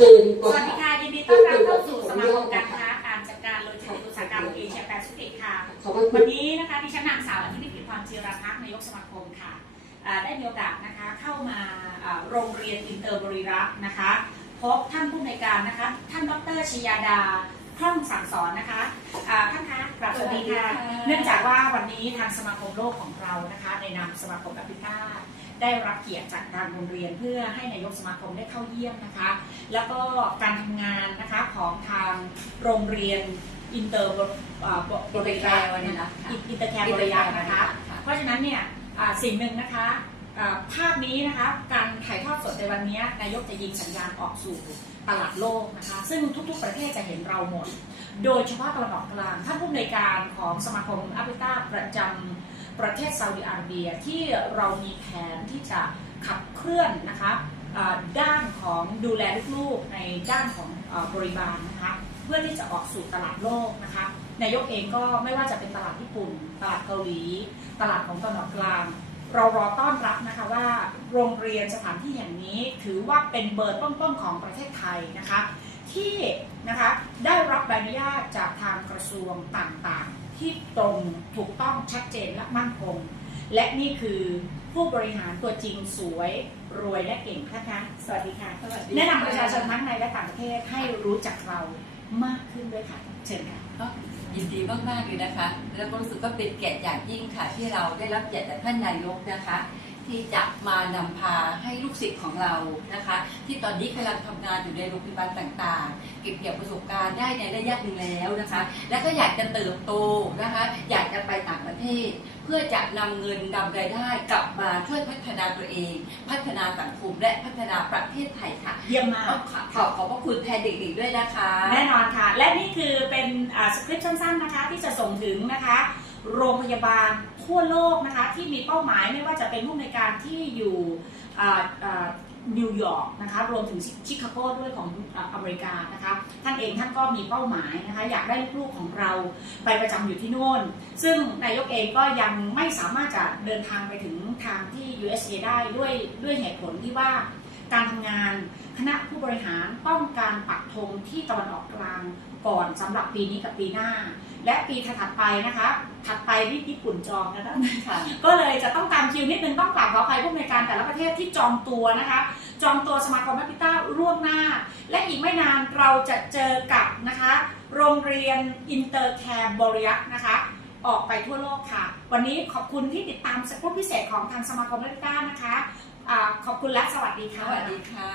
ตื่นสวัสดีค่ะยินดีต้อนรับเข้าสู่สมาคมการค้าการจัดการโลจิสติกส์อุตสาหกรรมเอเชียแปซิฟิกค่ะขอบคุณวันนี้นะคะดิฉันนางสาวอธิติพรจิราพักษ์นายกสมาคมค่ะอ่าได้มีโอกาสนะคะเข้ามาอ่าโรงเรียนอินเตอร์บริรักษ์นะคะพบท่านผู้ในวยการนะคะท่านดรชยาดา คล่องสั่งสอนนะคะอ่าท่านคะกราบสวัสดีค่ะ เนื่องจากว่าวันนี้ทางสมาคมโลกของเรานะคะ ในนามสมาคมแอฟริกาได้รับเกียรติจากทางโรงเรียนเพื่อให้นายกสมาคมได้เข้าเยี่ยมนะคะ แล้วก็การทำงานนะคะของทางโรงเรียนอินเตอร์บริรักษ์วันนี้นะอินเตอร์แคร์บริยักษ์นะคะ เพราะฉะนั้นเนี่ยอ่าสิ่งหนึ่งนะคะอ่า ภาพนี้นะคะ การถ่ายทอดสดในวันนี้นายกจะยิงสัญญาณออกสู่ตลาดโลกนะคะ ซึ่งทุกๆประเทศจะเห็นเราหมด โดยเฉพาะตะวันออกกลางท่านผู้อำนวยการของสมาคมแอฟริกาประจำประเทศซาอุดิอาระเบียที่เรามีแผนที่จะขับเคลื่อนนะคะด้านของดูแลลูกๆในด้านของบริบาลนะคะเพื่อที่จะออกสู่ตลาดโลกนะคะนายกเองก็ไม่ว่าจะเป็นตลาดญี่ปุ่น ตลาดเกาหลี ตลาดของตะวันออกกลาง เรารอต้อนรับนะคะว่าโรงเรียนสถานที่แห่งนี้ถือว่าเป็นเบอร์ต้นๆของประเทศไทยนะคะ ที่นะคะได้รับใบอนุญาตจากทางกระทรวงต่างๆ ที่ตรงถูกต้องชัดเจนและมั่นคง และนี่คือผู้บริหารตัวจริงสวยรวยและเก่งนะคะสวัสดีค่ะสวัสดีแนะนำประชาชนทั้งในและต่างประเทศให้รู้จักเรา มากขึ้นด้วยค่ะ เชิญค่ะก็ยินดีมากๆเลยนะคะ แล้วก็รู้สึกว่าเป็นเกียรติอย่างยิ่งค่ะที่เราได้รับเกียรติจากท่านนายกนะคะ ที่จะมานำพาให้ลูกศิษย์ของเรานะคะ ที่ตอนนี้กำลังทำงานอยู่ในโรงพยาบาลต่างๆ เก็บเกี่ยวประสบการณ์ได้ในระยะหนึ่งแล้วนะคะ แล้วก็อยากจะเติบโตนะคะ อยากจะไปต่างประเทศ เพื่อจะนำเงินนำรายได้กลับมาช่วยพัฒนาตัวเอง พัฒนาสังคมและพัฒนาประเทศไทยค่ะเยี่ยมมากต้องขอขอบขอบพระคุณแทนเด็กๆด้วยนะคะ แน่นอนค่ะ และนี่คือเป็นสคริปต์สั้นๆนะคะที่จะส่งถึงนะคะ โรงพยาบาลทั่วโลกนะคะที่มีเป้าหมายไม่ว่าจะเป็นผู้ในการที่อยู่อ่าอ่านิวยอร์กนะคะรวมถึงชิคาโกด้วยของออเมริกานะคะท่านเองท่านก็มีเป้าหมายนะคะอยากได้ลูกของเราไปประจำอยู่ที่โน่น ซึ่งนายกเองก็ยังไม่สามารถจะเดินทางไปถึงทางที่ USA ได้ด้วยด้วยเหตุผลที่ว่า การทำงาน คณะผู้บริหารต้องการปักธงที่ตะวันออกกลางก่อนสำหรับปีนี้กับปีหน้า และปีถัดๆไปนะคะ ถัดไปที่ญี่ปุ่นจองนะคะค่ะก็เลยจะต้องตามคิวนิดนึงต้องกราบขออภัยผู้ในวยการแต่ละประเทศที่จองตัวนะคะ จองตัวสมาคมแอฟริก้าร่วงหน้า และอีกไม่นานเราจะเจอกับนะคะ โรงเรียนอินเตอร์แคร์บริยักนะคะ ออกไปทั่วโลกค่ะ วันนี้ขอบคุณที่ติดตามสกู๊ปพิเศษของทางสมาคมแอฟริก้านะคะอาขอบคุณและสวัสดีค่ะ สวัสดีค่ะ